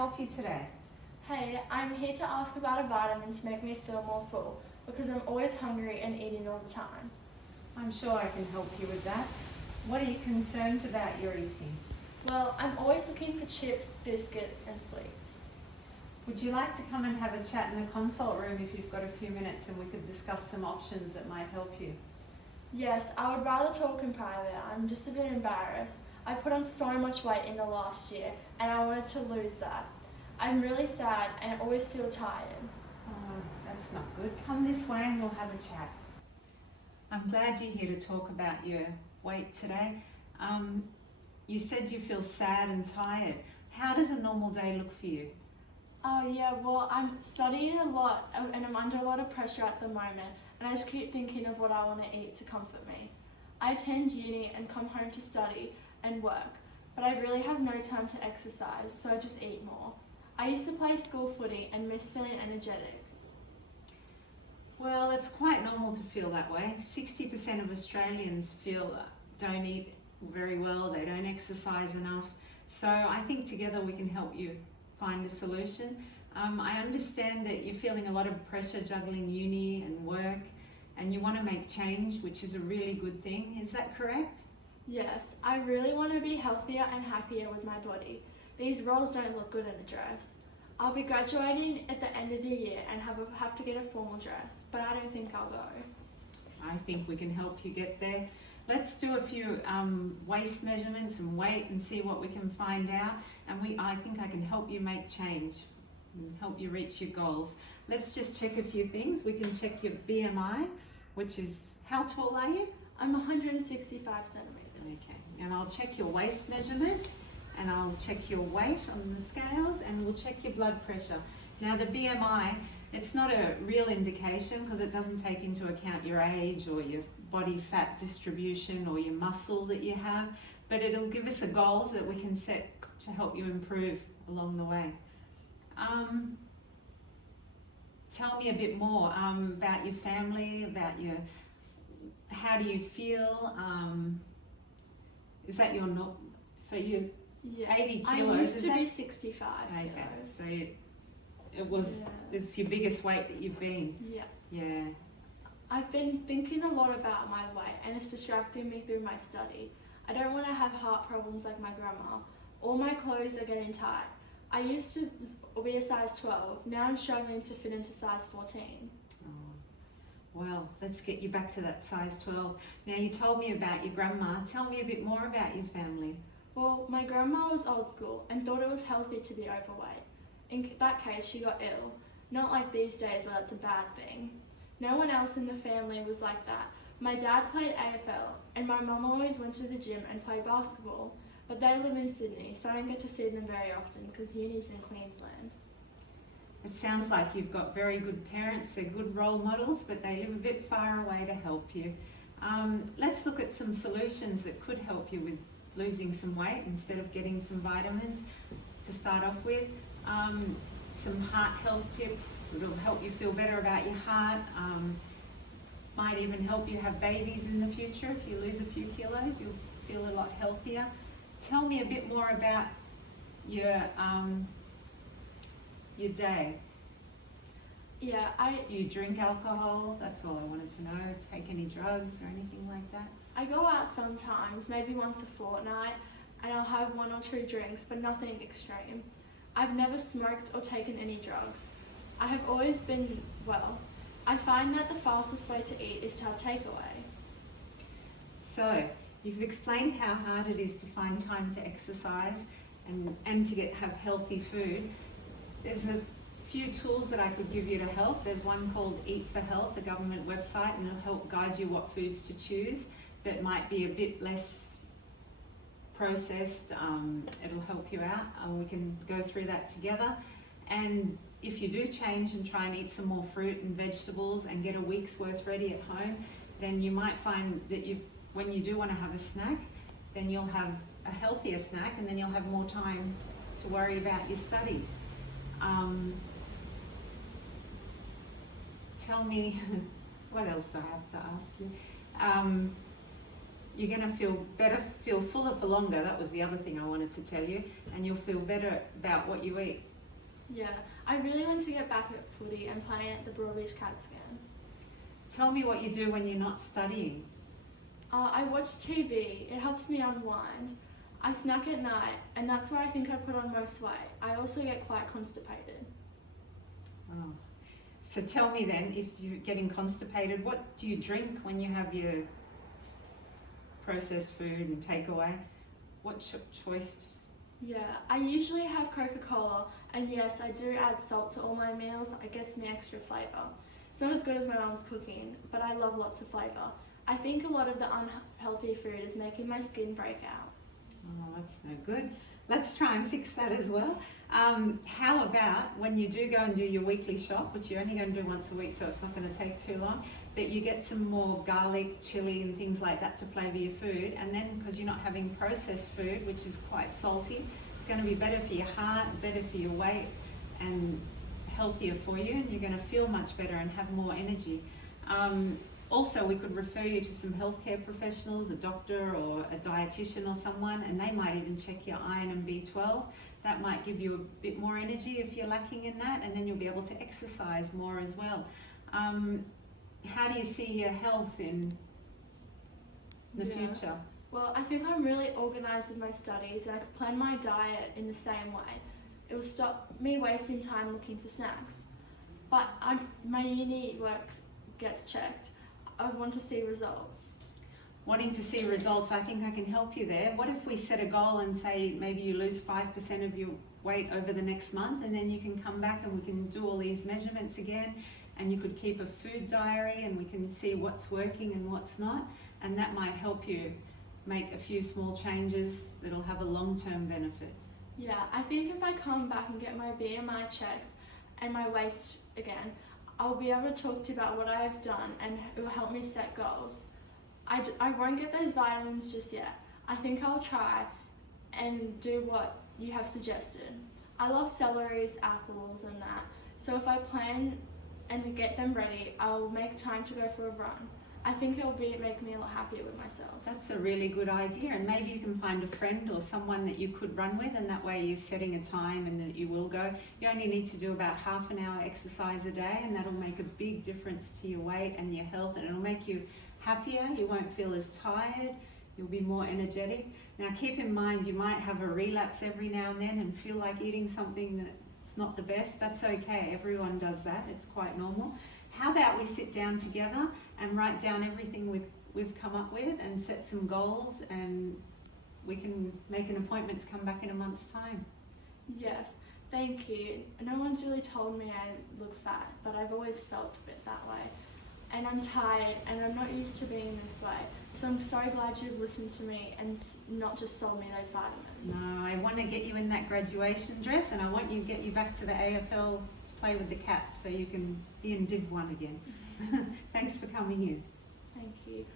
help you today? Hey, I'm here to ask about a vitamin to make me feel more full because I'm always hungry and eating all the time. I'm sure I can help you with that. What are your concerns about your eating? Well, I'm always looking for chips, biscuits and sweets. Would you like to come and have a chat in the consult room if you've got a few minutes and we could discuss some options that might help you? Yes, I would rather talk in private. I'm just a bit embarrassed. I put on so much weight in the last year and I wanted to lose that. I'm really sad and I always feel tired. Oh, that's not good. Come this way and we'll have a chat. I'm glad you're here to talk about your weight today. You said you feel sad and tired. How does a normal day look for you? Oh yeah, well I'm studying a lot and I'm under a lot of pressure at the moment and I just keep thinking of what I want to eat to comfort me. I attend uni and come home to study and work, but I really have no time to exercise, so I just eat more. I used to play school footy and miss feeling energetic. Well, it's quite normal to feel that way. 60% of Australians feel don't eat very well, they don't exercise enough. So I think together we can help you find a solution. I understand that you're feeling a lot of pressure juggling uni and work and you want to make change, which is a really good thing. Is that correct? Yes, I really want to be healthier and happier with my body. These rolls don't look good in a dress. I'll be graduating at the end of the year and have to get a formal dress, but I don't think I'll go. I think we can help you get there. Let's do a few waist measurements and weight and see what we can find out. And I think I can help you make change and help you reach your goals. Let's just check a few things. We can check your BMI, which is, how tall are you? I'm 165 centimeters. Okay, and I'll check your waist measurement and I'll check your weight on the scales and we'll check your blood pressure. Now the BMI, it's not a real indication because it doesn't take into account your age or your body fat distribution or your muscle that you have, but it'll give us a goals that we can set to help you improve along the way. Tell me a bit more about your family, about how do you feel? Is that your so you're 80 kilos? I used to be 65 Okay, kilos. so it's your biggest weight that you've been. Yeah. Yeah. I've been thinking a lot about my weight and it's distracting me through my study. I don't want to have heart problems like my grandma. All my clothes are getting tight. I used to be a size 12. Now I'm struggling to fit into size 14. Oh. Well, let's get you back to that size 12. Now you told me about your grandma. Tell me a bit more about your family. Well, my grandma was old school and thought it was healthy to be overweight. In that case, she got ill. Not like these days where that's a bad thing. No one else in the family was like that. My dad played AFL and my mum always went to the gym and played basketball, but they live in Sydney, so I don't get to see them very often because uni's in Queensland. It sounds like you've got very good parents. They're good role models, but they live a bit far away to help you. Let's look at some solutions that could help you with losing some weight instead of getting some vitamins to start off with. Some heart health tips. It'll help you feel better about your heart. Might even help you have babies in the future. If you lose a few kilos, you'll feel a lot healthier. Tell me a bit more about your day. Yeah, Do you drink alcohol? That's all I wanted to know. Take any drugs or anything like that? I go out sometimes, maybe once a fortnight, and I'll have 1 or 2 drinks, but nothing extreme. I've never smoked or taken any drugs. I have always been well. I find that the fastest way to eat is to have takeaway. So, you've explained how hard it is to find time to exercise and to have healthy food. There's a few tools that I could give you to help. There's one called Eat for Health, a government website, and it'll help guide you what foods to choose that might be a bit less processed. It'll help you out and we can go through that together. And if you do change and try and eat some more fruit and vegetables and get a week's worth ready at home, then you might find that when you do want to have a snack, then you'll have a healthier snack and then you'll have more time to worry about your studies. Tell me, what else do I have to ask you? You're going to feel fuller for longer. That was the other thing I wanted to tell you. And you'll feel better about what you eat. Yeah, I really want to get back at footy and playing at the Broadbeach Cats again. Tell me what you do when you're not studying. I watch TV, it helps me unwind. I snack at night, and that's where I think I put on most weight. I also get quite constipated. Oh. So tell me then, if you're getting constipated, what do you drink when you have your processed food and takeaway? What choice? Yeah, I usually have Coca-Cola, and yes, I do add salt to all my meals. It gives me extra flavour. It's not as good as my mum's cooking, but I love lots of flavour. I think a lot of the unhealthy food is making my skin break out. Oh, that's no good. Let's try and fix that as well. How about when you do go and do your weekly shop, which you're only going to do once a week, so it's not going to take too long, that you get some more garlic, chili and things like that to flavour your food, and then because you're not having processed food, which is quite salty, it's going to be better for your heart, better for your weight, and healthier for you, and you're going to feel much better and have more energy. Also, we could refer you to some healthcare professionals, a doctor or a dietitian or someone, and they might even check your iron and B12. That might give you a bit more energy if you're lacking in that, and then you'll be able to exercise more as well. How do you see your health in the future? Well, I think I'm really organised with my studies, and I could plan my diet in the same way. It will stop me wasting time looking for snacks. But my uni work gets checked. I want to see results. Wanting to see results, I think I can help you there. What if we set a goal and say maybe you lose 5% of your weight over the next month, and then you can come back and we can do all these measurements again, and you could keep a food diary and we can see what's working and what's not, and that might help you make a few small changes that'll have a long-term benefit. Yeah, I think if I come back and get my BMI checked and my waist again, I'll be able to talk to you about what I have done, and it will help me set goals. I won't get those vitamins just yet. I think I'll try and do what you have suggested. I love celeries, apples and that. So if I plan and get them ready, I'll make time to go for a run. I think it'll make me a lot happier with myself. That's a really good idea, and maybe you can find a friend or someone that you could run with, and that way you're setting a time and that you will go. You only need to do about half an hour exercise a day, and that'll make a big difference to your weight and your health, and it'll make you happier. You won't feel as tired. You'll be more energetic. Now keep in mind, you might have a relapse every now and then and feel like eating something that's not the best. That's okay. Everyone does that. It's quite normal. How about we sit down together and write down everything we've come up with and set some goals, and we can make an appointment to come back in a month's time. Yes, thank you. No one's really told me I look fat, but I've always felt a bit that way. And I'm tired, and I'm not used to being this way. So I'm so glad you've listened to me and not just sold me those vitamins. No, I want to get you in that graduation dress, and I want you to get you back to the AFL to play with the Cats so you can be in Div 1 again. Thanks for coming in. Thank you.